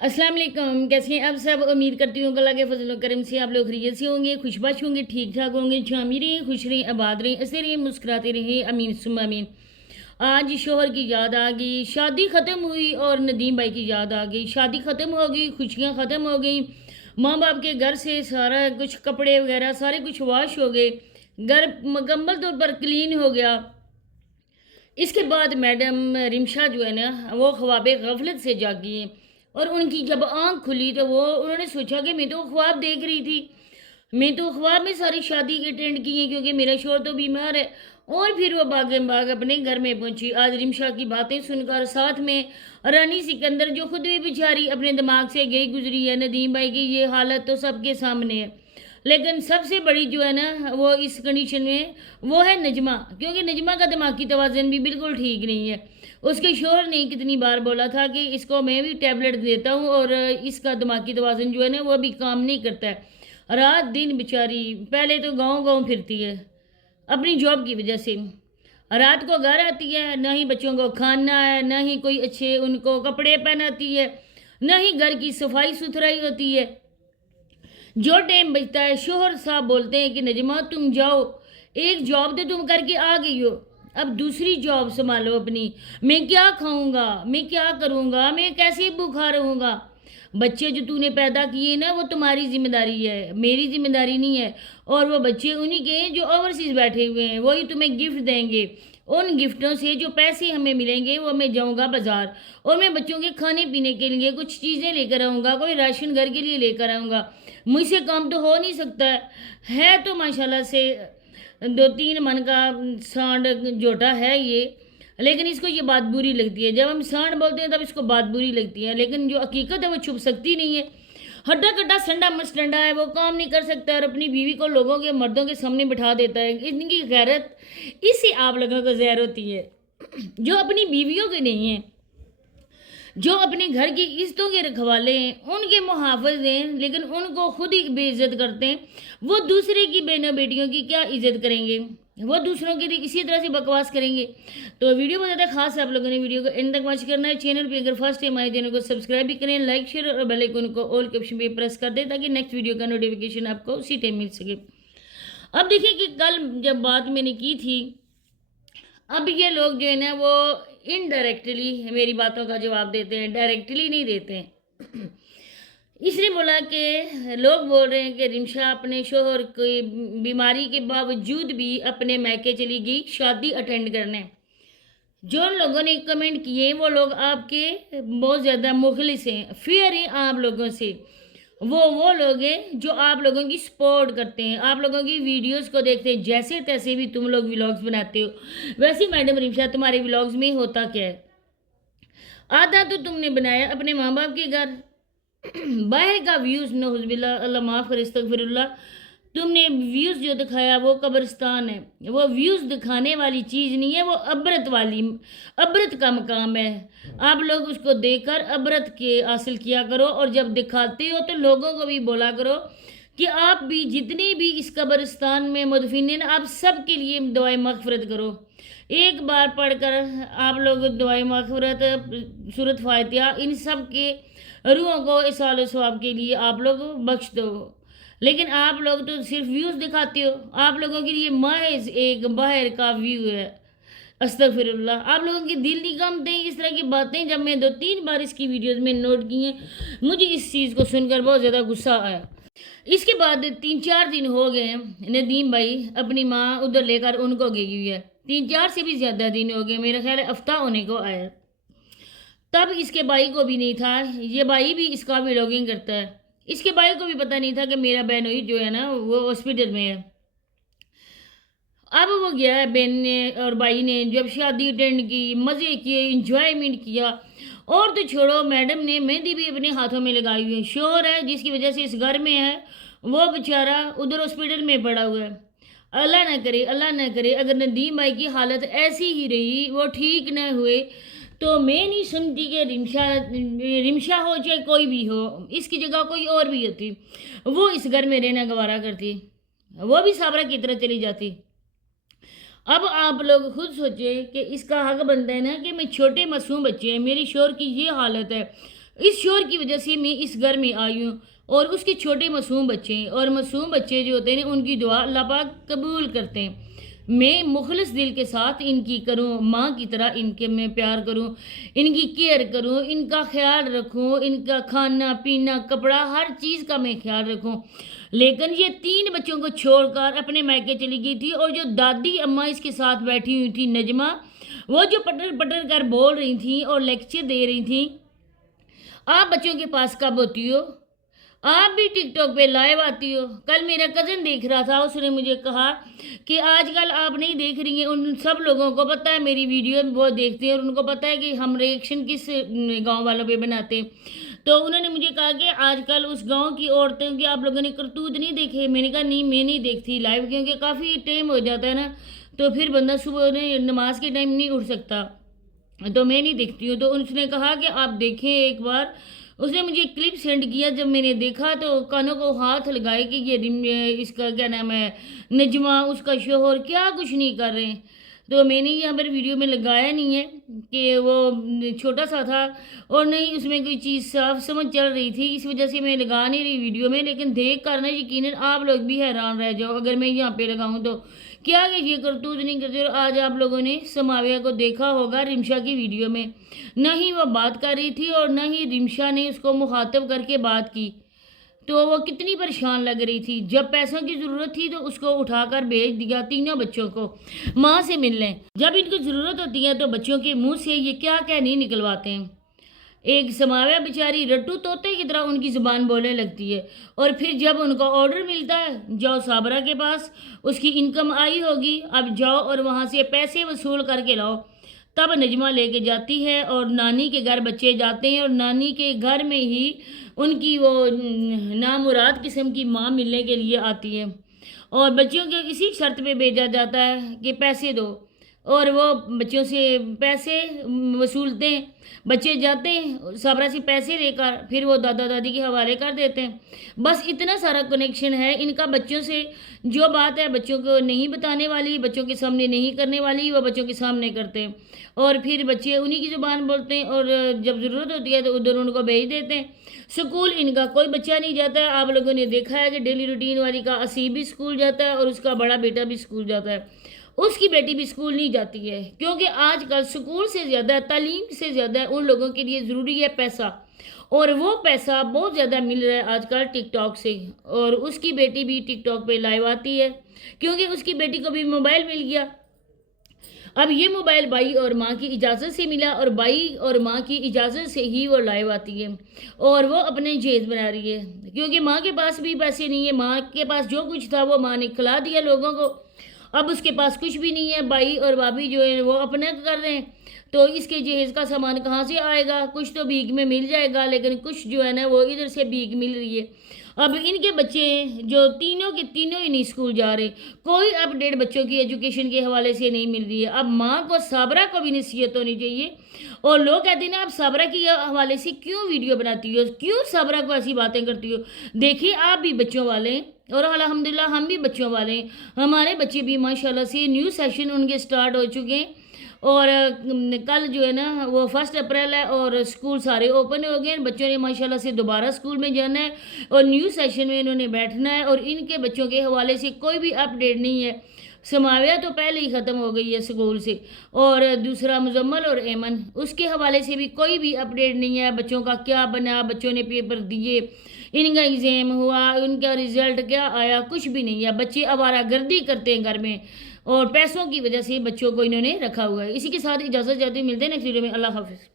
अस्सलाम वालेकुम। कैसे हैं आप सब? उम्मीद करती हूँ अल्लाह के फजल व करम से आप लोग खैरियत से होंगे, खुशबाश होंगे, ठीक ठाक होंगे। जामी रहें, खुश रहें, आबाद रहें, हंसते रहें, मुस्कुराते रहें। अमीन सुम्मा अमीन। आज शोहर की याद आ गई, शादी ख़त्म हुई और नदीम भाई की याद आ गई। शादी ख़त्म हो गई, खुशियाँ ख़त्म हो गई, माँ बाप के घर से सारा कुछ कपड़े वगैरह सारे कुछ वाश हो गए, घर मुकम्मल तौर पर क्लीन हो गया। इसके बाद मैडम रिमशा जो है ना वो ख्वाब गफलत से जागी हैं और उनकी जब आंख खुली तो वो उन्होंने सोचा कि मैं तो ख्वाब देख रही थी, मैं तो ख्वाब में सारी शादी अटेंड की है क्योंकि मेरा शोहर तो बीमार है। और फिर वो भागे भाग अपने घर में पहुंची। आज रिमशा की बातें सुनकर साथ में रानी सिकंदर जो खुद भी बेचारी अपने दिमाग से गई गुजरी है, नदीम भाई की ये हालत तो सबके सामने है। लेकिन सबसे बड़ी जो है ना वो इस कंडीशन में वो है नजमा, क्योंकि नजमा का दिमागी तवाज़न भी बिल्कुल ठीक नहीं है। उसके शोहर ने कितनी बार बोला था कि इसको मैं भी टैबलेट देता हूँ और इसका दिमागी तवाज़न जो है ना वो भी काम नहीं करता है। रात दिन बेचारी पहले तो गांव गांव फिरती है अपनी जॉब की वजह से, रात को घर आती है, ना ही बच्चों को खाना है, ना ही कोई अच्छे उनको कपड़े पहनाती है, ना ही घर की सफाई सुथराई होती है। जो टाइम बचता है शोहर साहब बोलते हैं कि नजमा तुम जाओ, एक जॉब तो तुम करके आ गई हो, अब दूसरी जॉब संभालो अपनी। मैं क्या खाऊंगा, मैं क्या करूंगा, मैं कैसे भूखा रहूंगा। बच्चे जो तूने पैदा किए ना वो तुम्हारी जिम्मेदारी है, मेरी जिम्मेदारी नहीं है। और वो बच्चे उन्हीं के हैं जो ओवरसीज बैठे हुए हैं, वही तुम्हें गिफ्ट देंगे। उन गिफ्टों से जो पैसे हमें मिलेंगे वो मैं जाऊंगा बाजार और मैं बच्चों के खाने पीने के लिए कुछ चीज़ें लेकर आऊँगा, कोई राशन घर के लिए लेकर आऊँगा। मुझसे काम तो हो नहीं सकता है तो माशाल्लाह से 2-3 मन का सांड जोटा है ये, लेकिन इसको ये बात बुरी लगती है। जब हम सांड बोलते हैं तब इसको बात बुरी लगती है, लेकिन जो हकीकत है वो छुप सकती नहीं है। हड्डा कट्टा संडा मस्टंडा है, वो काम नहीं कर सकता और अपनी बीवी को लोगों के मर्दों के सामने बिठा देता है। इनकी गैरत इससे आप लोगों को ज़हर होती है जो अपनी बीवियों के नहीं है, जो अपने घर की इज्जतों के रखवाले हैं, उनके मुहाफ़िज़ हैं, लेकिन उनको खुद ही बेइज्जत करते हैं। वो दूसरे की बहनों बेटियों की क्या इज्जत करेंगे, वो दूसरों के लिए इसी तरह से बकवास करेंगे। तो वीडियो बहुत ज़्यादा खास है, आप लोगों ने वीडियो को एंड तक वॉच करना है। चैनल पे अगर फर्स्ट टाइम हमारे चैनल को सब्सक्राइब भी करें, लाइक शेयर और बेल आइकन को ऑल के ऑप्शन पे प्रेस कर दें ताकि नेक्स्ट वीडियो का नोटिफिकेशन आपको उसी टाइम मिल सके। अब देखिए कि कल जब बात मैंने की थी, अब ये लोग जो है ना वो इनडायरेक्टली मेरी बातों का जवाब देते हैं, डायरेक्टली नहीं देते हैं। इसने बोला कि लोग बोल रहे हैं कि रिमशा अपने शोहर की बीमारी के बावजूद भी अपने मैके चली गई शादी अटेंड करने। जो लोगों ने कमेंट किए वो लोग आपके बहुत ज़्यादा मुखलिस हैं, फेयर हैं आप लोगों से। वो लोग हैं जो आप लोगों की सपोर्ट करते हैं, आप लोगों की वीडियोस को देखते हैं। जैसे तैसे भी तुम लोग व्लॉग्स बनाते हो, वैसे मैडम रिमशा तुम्हारे व्लॉग्स में होता क्या है? आधा तो तुमने बनाया अपने माँ बाप के घर, बाहर का व्यूज़ नौज़ुबिल्लाह, अल्लाह माफ़ करे, अस्तगफिरुल्लाह। तुमने व्यूज़ जो दिखाया वो कब्रिस्तान है, वो व्यूज़ दिखाने वाली चीज़ नहीं है, वो अबरत वाली अबरत का मकाम है। आप लोग उसको देखकर अबरत के हासिल किया करो और जब दिखाते हो तो लोगों को भी बोला करो कि आप भी जितने भी इस कब्रिस्तान में मुदफिन हैं ना, आप सब के लिए दुआए मग़फ़िरत करो। एक बार पढ़कर आप लोग दुआए मग़फ़िरत सूरत फातिहा इन सब के रूहों को इसाल सवाब के लिए आप लोग बख्श दो। लेकिन आप लोग तो सिर्फ व्यूज़ दिखाते हो, आप लोगों के लिए महज एक बाहर का व्यू है। अस्तगफिरुल्लाह, आप लोगों के दिल नहीं कांपते इस तरह की बातें। जब मैं 2-3 बार इसकी वीडियोस में नोट की हैं, मुझे इस चीज़ को सुनकर बहुत ज़्यादा गुस्सा आया। इसके बाद 3-4 दिन हो गए हैं नदीम भाई अपनी माँ उधर लेकर उनको गई हुई है। 3-4 से भी ज़्यादा दिन हो गए, मेरा ख्याल है हफ्ता होने को आया। तब इसके भाई को भी नहीं था, ये भाई भी इसका व्लॉगिंग करता है, इसके भाई को भी पता नहीं था कि मेरा बहनोई जो है ना वो हॉस्पिटल में है। अब वो गया है बहन ने और भाई ने, जब शादी अटेंड की, मज़े किए, इंजॉयमेंट किया। और तो छोड़ो, मैडम ने मेहंदी भी अपने हाथों में लगाई हुई है। शोहर है जिसकी वजह से इस घर में है, वो बेचारा उधर हॉस्पिटल में पड़ा हुआ है। अल्लाह ना करे, अल्लाह ना करे अगर नदीम भाई की हालत ऐसी ही रही, वो ठीक न हुए, तो मैं नहीं समझती कि रिमशा हो चाहे कोई भी हो, इसकी जगह कोई और भी होती, वो इस घर में रहना गवारा करती, वो भी साबरा की तरह चली जाती। अब आप लोग खुद सोचें कि इसका हक बनता है ना कि मैं छोटे मासूम बच्चे हैं, मेरी शोहर की ये हालत है, اس شور کی وجہ سے میں اس گھر میں آئی ہوں، اور اس کے چھوٹے معصوم بچے ہیں، اور معصوم بچے جو ہوتے ہیں ان کی دعا اللہ پاک قبول کرتے ہیں۔ میں مخلص دل کے ساتھ ان کی کروں، ماں کی طرح ان کے میں پیار کروں، ان کی کیئر کروں، ان کا خیال رکھوں، ان کا کھانا پینا کپڑا ہر چیز کا میں خیال رکھوں۔ لیکن یہ 3 بچوں کو چھوڑ کر اپنے میکے چلی گئی تھی، اور جو دادی اماں اس کے ساتھ بیٹھی ہوئی تھی نجمہ، وہ جو پٹر پٹر کر بول رہی تھیں اور لیکچر دے رہی تھیں، آپ بچوں کے پاس کب ہوتی ہو؟ آپ بھی ٹک ٹاک پہ لائیو آتی ہو؟ کل میرا کزن دیکھ رہا تھا، اس نے مجھے کہا کہ آج کل آپ نہیں دیکھ رہی ہیں، ان سب لوگوں کو پتہ ہے میری ویڈیو وہ دیکھتے ہیں، اور ان کو پتہ ہے کہ ہم ریئیکشن کس گاؤں والوں پہ بناتے ہیں۔ تو انہوں نے مجھے کہا کہ آج کل اس گاؤں کی عورتوں کی آپ لوگوں نے کرتوت نہیں دیکھے؟ میں نے کہا نہیں، میں نہیں دیکھتی لائیو، کیونکہ کافی ٹائم ہو جاتا ہے نا، تو پھر بندہ صبح نماز کے ٹائم نہیں اٹھ سکتا، تو میں نہیں دیکھتی ہوں۔ تو اس نے کہا کہ آپ دیکھیں ایک بار۔ اس نے مجھے کلپ سینڈ کیا، جب میں نے دیکھا تو کانوں کو ہاتھ لگائے کہ یہ اس کا کیا نام ہے، نجمہ، اس کا شوہر کیا کچھ نہیں کر رہے ہیں۔ تو میں نے یہاں پر ویڈیو میں لگایا نہیں ہے کہ وہ چھوٹا سا تھا، اور نہیں اس میں کوئی چیز صاف سمجھ چل رہی تھی، اس وجہ سے میں لگا نہیں رہی ویڈیو میں، لیکن دیکھ کر نا یقیناً آپ لوگ بھی حیران رہ جاؤ اگر میں یہاں پہ لگاؤں تو، کیا کہ یہ کرتوت نہیں کرتے۔ اور آج آپ لوگوں نے سماویہ کو دیکھا ہوگا رمشا کی ویڈیو میں، نہ ہی وہ بات کر رہی تھی اور نہ ہی رمشا نے اس کو مخاطب کر کے بات کی، تو وہ کتنی پریشان لگ رہی تھی۔ جب پیسوں کی ضرورت تھی تو اس کو اٹھا کر بھیج دیا تینوں بچوں کو ماں سے ملنے، جب ان کو ضرورت ہوتی ہے تو بچوں کے منہ سے یہ کیا نہیں نکلواتے ہیں۔ ایک سماویہ بیچاری رٹو طوطے کی طرح ان کی زبان بولنے لگتی ہے، اور پھر جب ان کو آرڈر ملتا ہے جاؤ صابرہ کے پاس، اس کی انکم آئی ہوگی، اب جاؤ اور وہاں سے پیسے وصول کر کے لاؤ، تب نجمہ لے کے جاتی ہے، اور نانی کے گھر بچے جاتے ہیں، اور نانی کے گھر میں ہی ان کی وہ نامراد قسم کی ماں ملنے کے لیے آتی ہے، اور بچوں کو اسی شرط پہ بھیجا جاتا ہے کہ پیسے دو، اور وہ بچوں سے پیسے وصولتے ہیں۔ بچے جاتے ہیں صابرہ سے پیسے دے کر، پھر وہ دادا دادی کے حوالے کر دیتے ہیں۔ بس اتنا سارا کنیکشن ہے ان کا بچوں سے، جو بات ہے بچوں کو نہیں بتانے والی، بچوں کے سامنے نہیں کرنے والی، وہ بچوں کے سامنے کرتے ہیں، اور پھر بچے انہی کی زبان بولتے ہیں، اور جب ضرورت ہوتی ہے تو ادھر ان کو بھیج دیتے ہیں۔ سکول ان کا کوئی بچہ نہیں جاتا ہے، آپ لوگوں نے دیکھا ہے کہ ڈیلی روٹین والی کا اسیب بھی سکول جاتا ہے، اور اس کا بڑا بیٹا بھی سکول جاتا ہے، اس کی بیٹی بھی سکول نہیں جاتی ہے، کیونکہ آج کل سکول سے زیادہ، تعلیم سے زیادہ ان لوگوں کے لیے ضروری ہے پیسہ، اور وہ پیسہ بہت زیادہ مل رہا ہے آج کل ٹک ٹاک سے، اور اس کی بیٹی بھی ٹک ٹاک پہ لائیو آتی ہے، کیونکہ اس کی بیٹی کو بھی موبائل مل گیا۔ اب یہ موبائل بھائی اور ماں کی اجازت سے ملا، اور بھائی اور ماں کی اجازت سے ہی وہ لائیو آتی ہے، اور وہ اپنے جیز بنا رہی ہے، کیونکہ ماں کے پاس بھی پیسے نہیں ہے، ماں کے پاس جو کچھ تھا وہ ماں نے کھلا دیا لوگوں کو، اب اس کے پاس کچھ بھی نہیں ہے، بھائی اور بھابھی جو ہے وہ اپنا کر رہے ہیں، تو اس کے جہیز کا سامان کہاں سے آئے گا؟ کچھ تو بھیک میں مل جائے گا، لیکن کچھ جو ہے نا وہ ادھر سے بھیک مل رہی ہے۔ اب ان کے بچے جو تینوں کے تینوں ہی نہیں اسکول جا رہے، کوئی اپڈیٹ بچوں کی ایجوکیشن کے حوالے سے نہیں مل رہی ہے۔ اب ماں کو صابرہ کو بھی نصیحت ہونی چاہیے، اور لوگ کہتے ہیں نا آپ صابرہ کی حوالے سے کیوں ویڈیو بناتی ہو، کیوں صابرہ کو ایسی باتیں کرتی ہو؟ دیکھیے آپ بھی بچوں والے ہیں، اور الحمدللہ ہم بھی بچوں والے ہیں، ہمارے بچے بھی ماشاءاللہ سے نیو سیشن ان کے سٹارٹ ہو چکے ہیں، اور کل جو ہے نا وہ 1 اپریل ہے، اور اسکول سارے اوپن ہو گئے ہیں، بچوں نے ماشاءاللہ سے دوبارہ اسکول میں جانا ہے، اور نیو سیشن میں انہوں نے بیٹھنا ہے، اور ان کے بچوں کے حوالے سے کوئی بھی اپڈیٹ نہیں ہے۔ سماویہ تو پہلے ہی ختم ہو گئی ہے اسکول سے، اور دوسرا مزمل اور ایمن، اس کے حوالے سے بھی کوئی بھی اپڈیٹ نہیں ہے، بچوں کا کیا بنا، بچوں نے پیپر دیے، ان کا ایگزام ہوا، ان کا رزلٹ کیا آیا، کچھ بھی نہیں ہے، بچے آوارہ گردی کرتے ہیں گھر میں، اور پیسوں کی وجہ سے بچوں کو انہوں نے رکھا ہوا ہے۔ اسی کے ساتھ اجازت چاہتے ہیں، ملتے ہیں نیکسٹ ویڈیو میں، اللہ حافظ۔